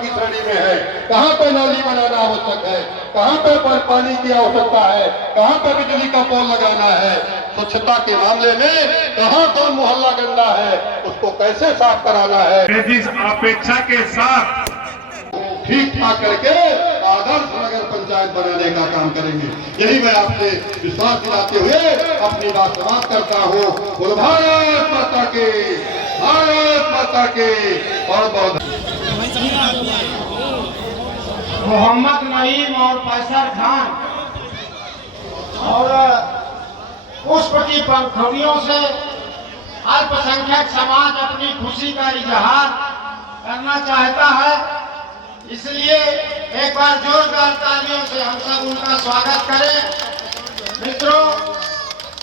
की श्रेणी में है, कहाँ पे नाली बनाना आवश्यक है, कहाँ पे पानी की आवश्यकता है, कहाँ पे बिजली का पोल लगाना है, स्वच्छता के मामले में कहाँ कौन मोहल्ला गंदा है, उसको कैसे साफ कराना है। जिस अपेक्षा के साथ ठीक ठाक करके आदर्श नगर पंचायत बनाने का काम करेंगे। यही मैं आपसे विश्वास दिलाते हुए अपनी बात समाप्त करता हूँ। बोलो भारत माता के, भारत माता के। बहुत बहुत मोहम्मद नईम और फैसल खान और पुष्प की पंखुड़ियों से अल्पसंख्यक समाज अपनी खुशी का इजहार करना चाहता है, इसलिए एक बार जोरदार तालियों से हम सब उनका स्वागत करें। मित्रों,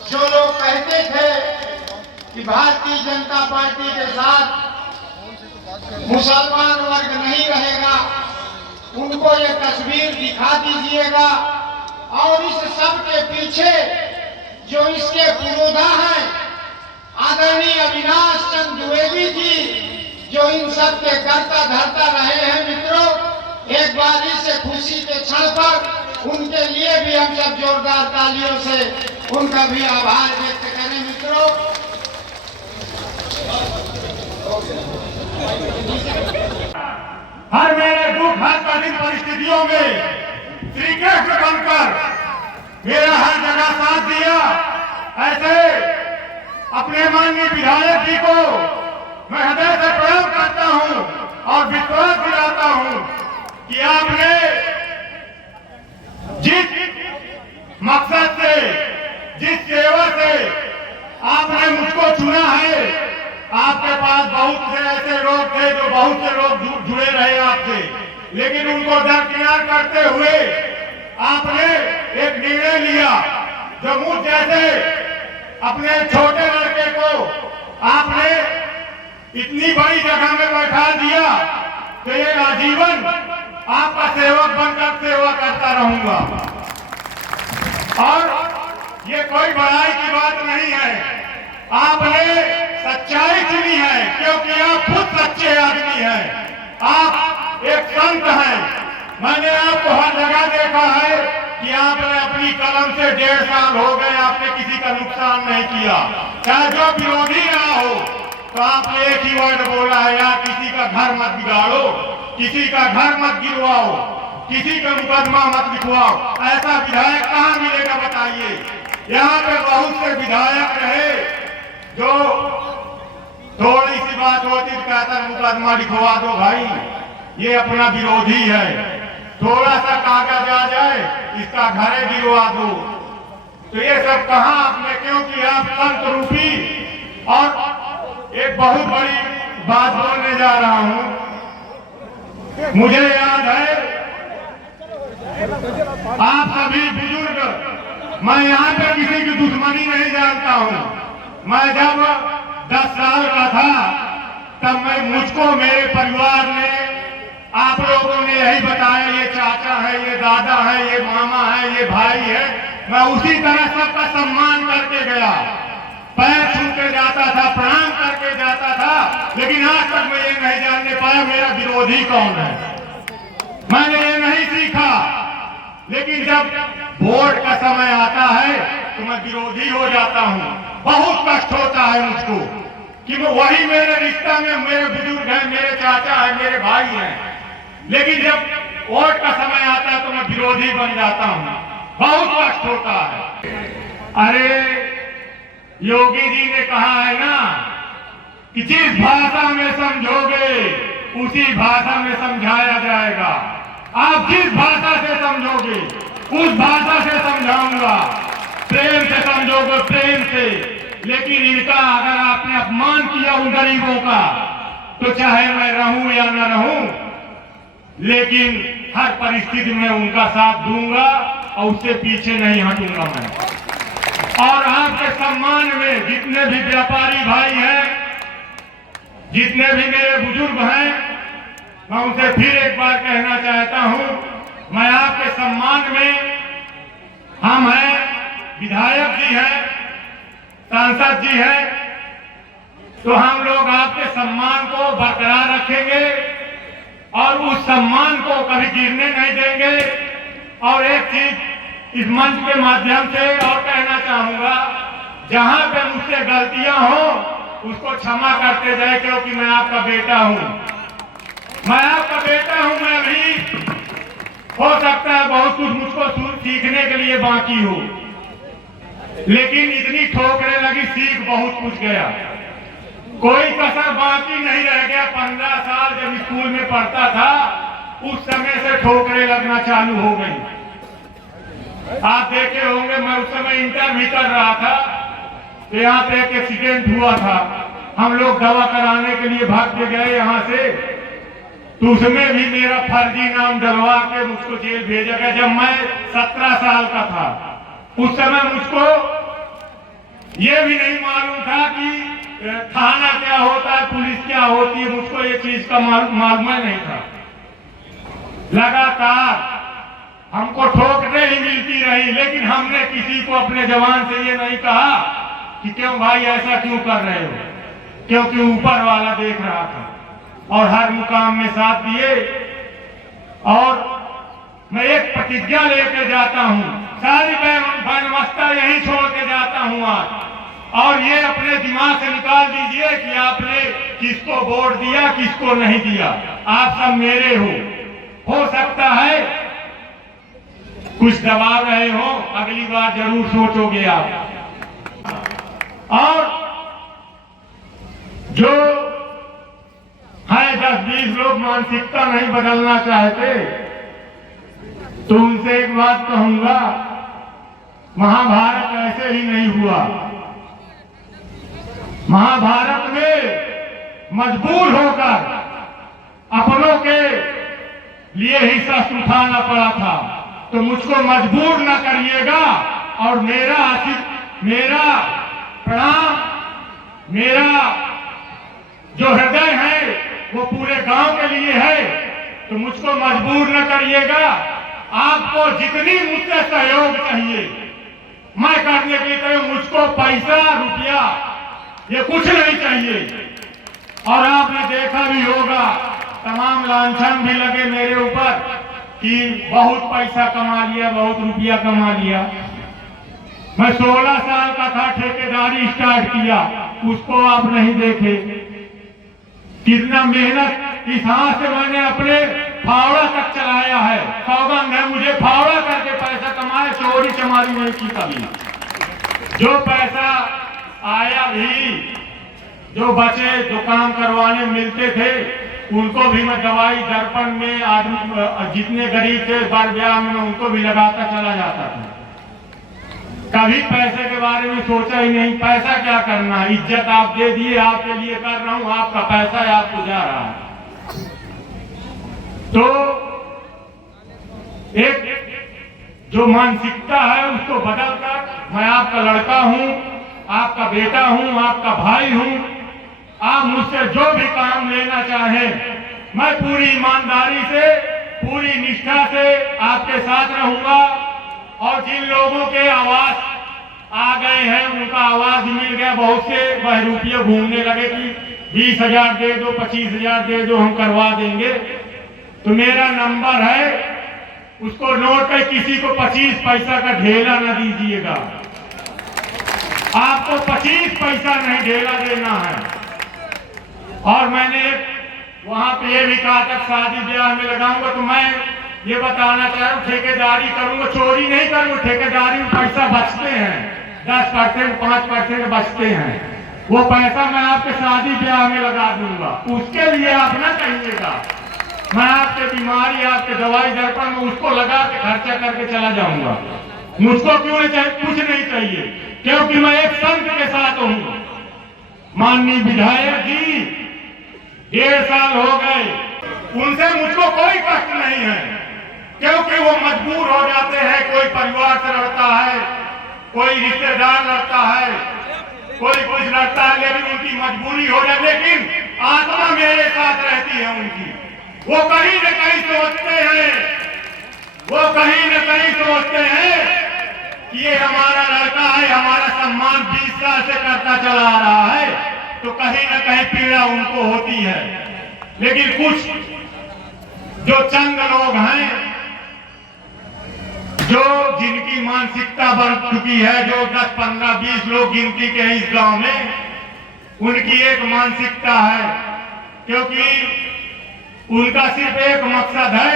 जो लोग कहते थे कि भारतीय जनता पार्टी के साथ मुसलमान वर्ग नहीं रहेगा, उनको ये तस्वीर दिखा दीजिएगा। और इस सब के पीछे जो इसके पुरोधा हैं, आदरणीय अविनाश चंद्र द्विवेदी जी, जो इन सब के करता धरता रहे हैं। मित्रों, एक बार इस खुशी के क्षण पर उनके लिए भी हम सब जोरदार तालियों से उनका भी आभार व्यक्त करें। मित्रों, हर मेरे दुख, हर कठिन परिस्थितियों में श्री कृष्ण बनकर मेरा हर जगह साथ दिया। ऐसे अपने माननीय विधायक जी को मैं हृदय से प्रणाम करता हूं और विश्वास दिलाता हूं कि आपने जिस मकसद से, जिस सेवा से आपने मुझको चुना है, आपके पास बहुत से ऐसे लोग थे जो बहुत से लोग जुड़े रहे आपसे, लेकिन उनको दरकिनार करते हुए आपने एक निर्णय लिया। जो मुझ जैसे अपने छोटे लड़के को आपने इतनी बड़ी जगह में बैठा दिया कि ये आजीवन आपका सेवक बनकर सेवा करता रहूंगा। और ये कोई बड़ाई की बात नहीं है, आपने सच्चाई चुनी है, क्योंकि आप खुद सच्चे आदमी हैं, आप एक संत हैं। मैंने आपको हर जगह देखा है कि आपने अपनी कलम से 1.5 साल हो गए, आपने किसी का नुकसान नहीं किया। चाहे जो विरोधी रहा हो, तो आपने एक ही वर्ड बोला है, यार किसी का घर मत बिगाड़ो, किसी का घर मत गिरवाओ, किसी का मुकदमा मत लिखवाओ। ऐसा विधायक कहाँ मिलेगा बताइए। यहाँ पे बहुत से विधायक रहे जो थोड़ी सी बात होती तो कहता मुकदमा लिखवा दो भाई, ये अपना विरोधी है, थोड़ा सा कागज आ जाए इसका घर गिरवा दो। तो ये सब कहाँ आपने, क्योंकि आप संत रूपी। और एक बहुत बड़ी बात बोलने जा रहा हूं। मुझे याद है आप सभी बुजुर्ग, मैं यहाँ पे किसी की दुश्मनी नहीं जानता हूँ। मैं जब 10 साल का था तब मुझको मेरे परिवार ने, आप लोगों ने यही बताया, ये चाचा है, ये दादा है, ये मामा है, ये भाई है। मैं उसी तरह सबका सम्मान करके गया, पैर छू के जाता था, प्रणाम करके जाता था। लेकिन आज तक मैं ये नहीं जानने पाया मेरा विरोधी कौन है, मैंने ये नहीं सीखा। लेकिन जब वोट का समय आता है तो मैं विरोधी हो जाता हूँ। बहुत कष्ट होता है मुझको कि वही मेरे रिश्ता में मेरे बुजुर्ग हैं, मेरे चाचा है, मेरे भाई हैं। लेकिन जब वोट का समय आता है तो मैं विरोधी बन जाता हूँ, बहुत कष्ट होता है। अरे योगी जी ने कहा है ना कि जिस भाषा में समझोगे उसी भाषा में समझाया जाएगा। आप जिस भाषा से समझोगे उस भाषा से समझाऊंगा, प्रेम से समझोगे प्रेम से। लेकिन इनका अगर आपने अपमान किया उन गरीबों का, तो चाहे मैं रहूं या न रहूं, लेकिन हर परिस्थिति में उनका साथ दूंगा और उससे पीछे नहीं हटूंगा मैं। और आपके सम्मान में जितने भी व्यापारी भाई हैं, जितने भी मेरे बुजुर्ग हैं, मैं उनसे फिर एक बार कहना चाहता हूं, मैं आपके सम्मान में, हम हैं, विधायक जी हैं, सांसद जी हैं, तो हम लोग आपके सम्मान को बरकरार रखेंगे और उस सम्मान को कभी गिरने नहीं देंगे। और एक चीज इस मंच के माध्यम से और कहना चाहूंगा, जहां पे मुझसे गलतियां हो उसको क्षमा करते जाए, क्योंकि मैं आपका बेटा हूं। मैं आपका बेटा हूं। मैं भी हो सकता है बहुत कुछ मुझको सीखने के लिए बाकी हो, लेकिन इतनी ठोकरें लगी, सीख बहुत कुछ गया, कोई कसर बाकी नहीं रह गया। 15 साल जब स्कूल में पढ़ता था उस समय से ठोकरें लगना चालू हो गई। आप देखे होंगे, मैं उस समय इंटर भी कर रहा था, तो यहाँ पे एक एक्सीडेंट हुआ था। हम लोग दवा कराने के लिए भाग के गए यहाँ से, तो उसमें भी मेरा फर्जी नाम डलवा के मुझको जेल भेजा गया जब मैं 17 साल का था। उस समय मुझको ये भी नहीं मालूम था कि थाना क्या होता है, पुलिस क्या होती है, मुझको ये चीज का मालूम नहीं था। लगातार हमको ठोकरें ही मिलती रही, लेकिन हमने किसी को अपने जवान से ये नहीं कहा कि क्यों भाई ऐसा क्यों कर रहे हो, क्योंकि ऊपर वाला देख रहा था और हर मुकाम में साथ दिए। और मैं एक प्रतिज्ञा लेके जाता हूँ, सारी व्यवस्था यही छोड़ के जाता हूँ आज। और ये अपने दिमाग से निकाल दीजिए कि आपने किसको वोट दिया, किसको नहीं दिया। आप सब मेरे हो सकता है कुछ दबा रहे हो, अगली बार जरूर सोचोगे आप। और जो है 10-20 लोग मानसिकता नहीं बदलना चाहते, तो उनसे एक बात कहूंगा, महाभारत ऐसे ही नहीं हुआ। महाभारत में मजबूर होकर अपनों के लिए ही शस्त्र उठाना पड़ा था। तो मुझको मजबूर न करिएगा। और मेरा प्रणाम, मेरा जो हृदय है वो पूरे गांव के लिए है। तो मुझको मजबूर न करिएगा। आपको जितनी मुझसे सहयोग चाहिए मैं करने के लिए, मुझको पैसा रुपया ये कुछ नहीं चाहिए। और आपने देखा भी होगा, तमाम लांछन भी लगे मेरे ऊपर कि बहुत पैसा कमा लिया, बहुत रुपया कमा लिया। मैं 16 साल का था, ठेकेदारी स्टार्ट किया, उसको आप नहीं देखे। कितना मेहनत इस हाथ से मैंने अपने फावड़ा तक चलाया है। सौगंध है मुझे, फावड़ा करके पैसा कमाया, चोरी चमारी नहीं की कभी। जो पैसा आया भी, जो बचे, जो काम करवाने मिलते थे, उनको भी मैं दवाई दर्पण में, आदमी जितने गरीब थे बर ब्याह में, उनको भी लगाता चला जाता था। कभी पैसे के बारे में सोचा ही नहीं। पैसा क्या करना है, इज्जत आप दे दिए, आपके लिए कर रहा हूं, आपका पैसा है, आपको जा रहा है। तो एक जो मानसिकता है उसको बदलकर, मैं आपका लड़का हूं, आपका बेटा हूं, आपका भाई हूं। आप मुझसे जो भी काम लेना चाहें, मैं पूरी ईमानदारी से, पूरी निष्ठा से आपके साथ रहूंगा। और जिन लोगों के आवास आ गए हैं, उनका आवास मिल गया, बहुत से बहरूपिये घूमने लगे कि 20,000 दे दो, 25,000 दे दो, हम करवा देंगे। तो मेरा नंबर है, उसको नोट कर किसी को 25 पैसा का ढेला न दीजिएगा। आपको 25 पैसा नहीं ढेला देना है। और मैंने वहां पे ये भी कहा था, शादी ब्याह में लगाऊंगा, तो मैं ये बताना चाह रहा हूँ, ठेकेदारी करूंगा, चोरी नहीं करूंगा। ठेकेदारी में पैसा बचते हैं, 10%, 5% बचते हैं। वो पैसा मैं आपके शादी ब्याह में लगा दूंगा, उसके लिए आप ना कहिएगा। मैं आपके बीमारी, आपके दवाई दर्पण में उसको लगा के खर्चा करके चला जाऊंगा। मुझको क्यों नहीं चाहिए, कुछ नहीं चाहिए, क्योंकि मैं एक संत के साथ हूँ। माननीय विधायक जी 1.5 साल हो गए, उनसे मुझको कोई कष्ट नहीं है, क्योंकि वो मजबूर हो जाते हैं। कोई परिवार से लड़ता है, कोई रिश्तेदार लड़ता है, कोई कुछ लड़ता है, लेकिन उनकी मजबूरी हो जाए। लेकिन आत्मा मेरे साथ रहती है उनकी। वो कहीं न कहीं सोचते हैं, वो कहीं न कहीं सोचते हैं कि ये हमारा लड़का है, हमारा सम्मान 20 साल से करता चला आ रहा है, तो कहीं न कहीं पीड़ा उनको होती है। लेकिन जो चंद लोग हैं जो जिनकी मानसिकता बन चुकी है, जो 10, 15, 20 लोग गिनती के हैं इस गांव में, उनकी एक मानसिकता है, क्योंकि उनका सिर्फ एक मकसद है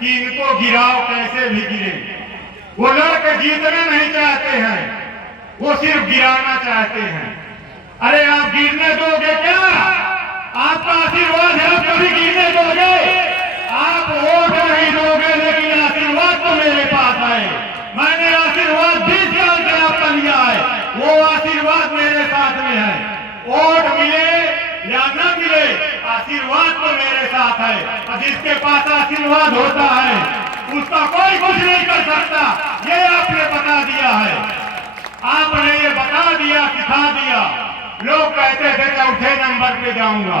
कि इनको गिराओ, कैसे भी गिरे। वो लड़के जीतना नहीं चाहते हैं, वो सिर्फ गिराना चाहते हैं। अरे आप गिरने दोगे क्या? आपका आशीर्वाद है, आप कभी गिरने दोगे? आप वोट नहीं दोगे, लेकिन आशीर्वाद तो मेरे पास है। मैंने आशीर्वाद 20 साल से आपका लिया है, वो आशीर्वाद मेरे साथ में है। वोट मिले या न मिले, आशीर्वाद तो मेरे साथ है। और जिसके पास आशीर्वाद होता है उसका कोई कुछ नहीं कर सकता। ये आपने बता दिया है, आपने ये बता दिया, सिखा दिया। लोग कहते थे चौथे नंबर पे जाऊंगा,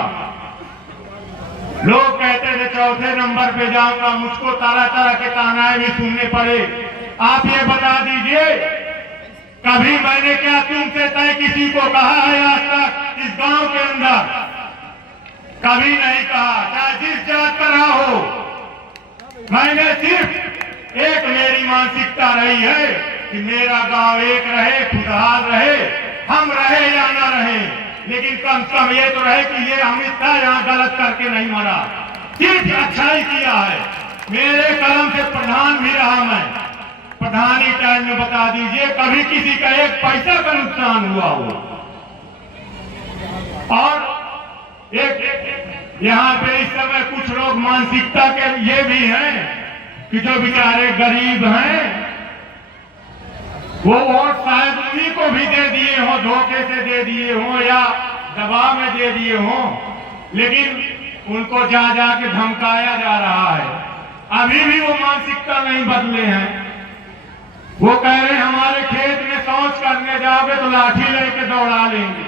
लोग कहते थे चौथे नंबर पे जाऊंगा, मुझको तरह तरह के तानाएं भी सुनने पड़े। आप ये बता दीजिए, कभी मैंने क्या तुमसे तय किसी को कहा है आज तक इस गांव के अंदर? कभी नहीं कहा, चाहे जिस जात का रहा हो। मैंने सिर्फ एक मेरी मानसिकता रही है कि मेरा गांव एक रहे, खुशहाल रहे, हम रहे या ना रहे, लेकिन कम से कम ये तो रहे कि ये अमित शाह यहाँ गलत करके नहीं मरा, सिर्फ अच्छा ही किया है। मेरे कलम से प्रधान भी रहा मैं, प्रधानी टाइम में बता दीजिए कभी किसी का एक पैसा का नुकसान हुआ हो। और एक यहाँ पे इस समय कुछ लोग मानसिकता के ये भी हैं कि जो बेचारे गरीब हैं वो वोट शायद उन्हीं को भी दे दिए हो, धोखे से दे दिए हो या दबाव में दे दिए हो, लेकिन उनको जा जा के धमकाया जा रहा है। अभी भी वो मानसिकता नहीं बदले हैं। वो कह रहे हैं हमारे खेत में शौच करने जाओगे तो लाठी लेके दौड़ा लेंगे।